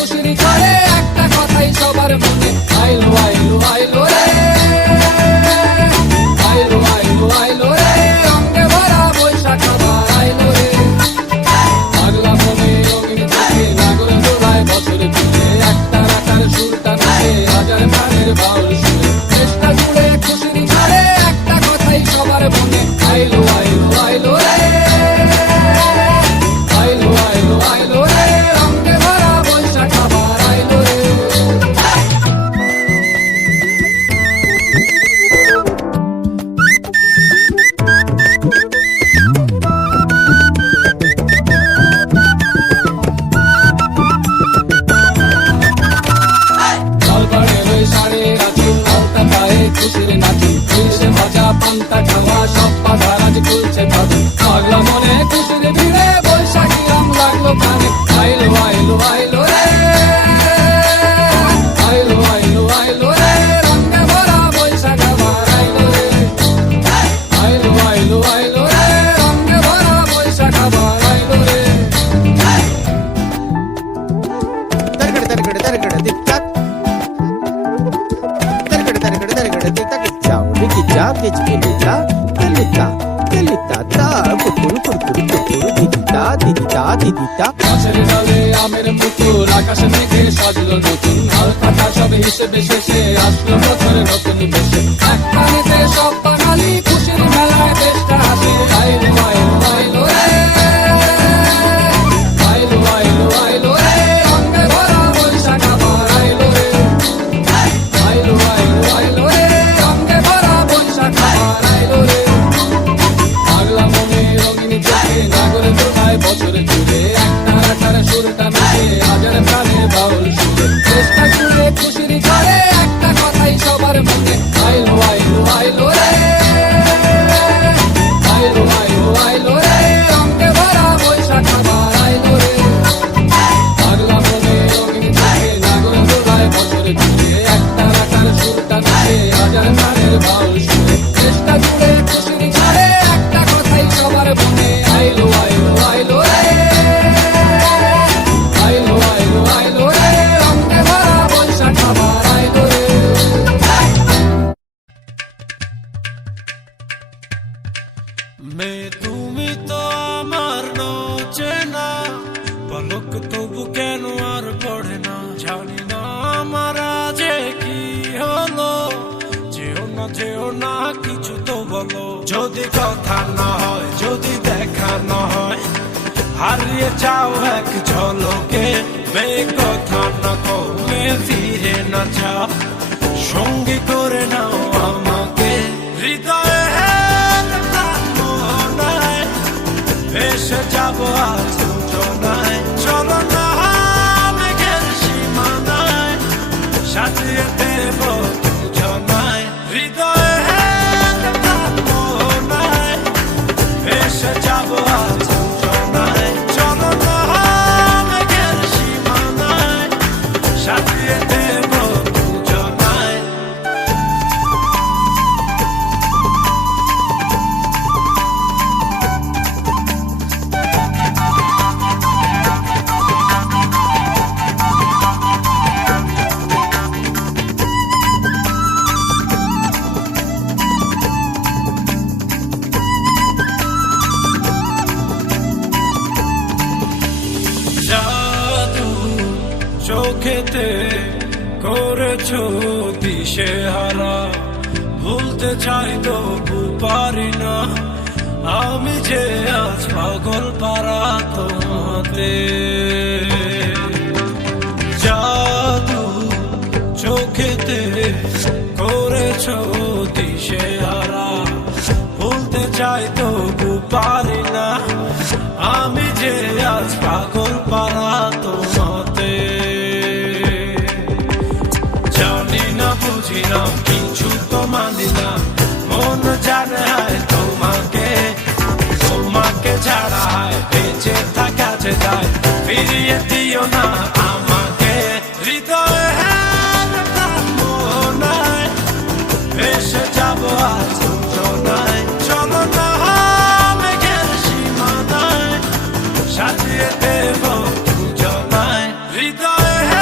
খুশির ঝড়ে একটা কথাই সবার মনে, আইলো আইলো আইলো রে, আইলো আইলো আইলো রে, রঙে ভরা বৈশাখ আবার আইলো রে। পাগলা মনে রঙিন চোখে নাগর দোলায় বছর ঘুরে, একটা রাখার সুরটা নাচে হাজার প্রাণের বাউল সুরে। চেষ্টা জুড়ে খুশির ঝড়ে একটা কথাই সবার মনে, আইলো আইলো আইলো রে, আইলো আইলো আইলো রে, রঙে ভরা বৈশাখ আবার আইলো রে। লাল পাড়ের ওই শাড়ির আঁচল, আলতা পায়ে খুশির নাচি, ইলিশে ভাজা পান্তা খাওয়া সব বাধা আজ খুলছে তাজু। পাগলা মনে খুশির ভিড়ে বৈশাখী রং লাগলো প্রাণে, আইলো আইলো আইলো রে, আইলো আইলো আইলো রে, রঙে ভরা বৈশাখ আবার আইলো রে, আইলো আইলো আইলো রে, রঙে ভরা বৈশাখ আবার আইলো রে। Targada targada targada tic tac. Targada targada targada tic tac. Ciao, Ricky ciao, che ci viene ciao. Che li ta ta, puturu di ta. গাছের ডালে আমের পুতুল, আকাশে মেঘে সাজলো নতুন, হালখাতা সব হিসেবে শেষে আসলো বছরের নতুন বেশে। এক পানিতে সব বাঙালি খুশির মেলায় দেশটা হাসে, আইলো আইলো আইলো রে, আইলো আইলো আইলো রে, রঙে ভরা বৈশাখ আবার আইলো রে, আইলো আইলো আইলো রে, রঙে ভরা বৈশাখ আবার আইলো রে। পাগলা মনে রঙিন চোখে নাগর দোলায় বছর জুড়ে, একটা রাখার সুরটা নাচে হাজার প্রাণের বাউল সুরে। চেষ্টা জুড়ে খুশির ঝড়ে একটা কথাই সবার মনে, আইলো আইলো আইলো রে, আইলো আইলো আইলো রে, রঙে ভরা বৈশাখ আবার আইলো রে। পাগলা মনে রঙিন চোখে নাগর দোলায় বছর জুড়ে, একটা রাখার সুরটা নাচে হাজার প্রাণের বাউল সুরে। চেষ্টা জুড়ে খুশির ঝড়ে একটা কথাই সবার মনে, আইলো আইলো আইলো রে, আইলো আইলো আইলো রে, রঙে ভরা বৈশাখ আবার আইলো রে। তুমি তো আমার চেনা পলক, তবু কেন আর পড়ে না, জানি না আমার যে কি হলো। যেও না কিছু তো বলো, যদি কথা না হয়, যদি দেখা না হয়, হারিয়ে যাও এক ঝলকে। মেয়ে কথা না কমে ফিরে না যাও, সঙ্গী করে নাও আমাকে। হৃদয়ে ভেসে যাবো আজ দুজনায়, চলো না মেঘের সীমানায়, সাজিয়ে দেব দুজনায়। হৃদয়ে ভেসে যাবো আজ দুজনায়, চলো না মেঘের সীমানায়, সাজিয়ে দেব দুজনায়। জাদু চোখেতে করেছো দিশেহারা, ভুলতে চাই তবু পারি না, আমি যে আজ পাগল পারা তোমাতে। জাদু চোখেতে করেছো দিশেহারা, ভুলতে চাই তবু পারি না, আমি যে আজ পাগল পারা তোমাতে। জানি না বুঝি না কিছু তো মানি না, মন জানে তোমাকে, তোমাকে ছাড়া বেঁচে থাকা যে যায়, ফিরিয়ে দিও না আমাকে। হৃদয়ে ভেসে যাবো আজ দুজনায়, চলো না মেঘের সীমানায়, সাজিয়ে দেব দুজনায়। হৃদয়ে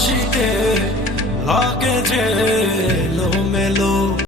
হাসিতে লাগে যে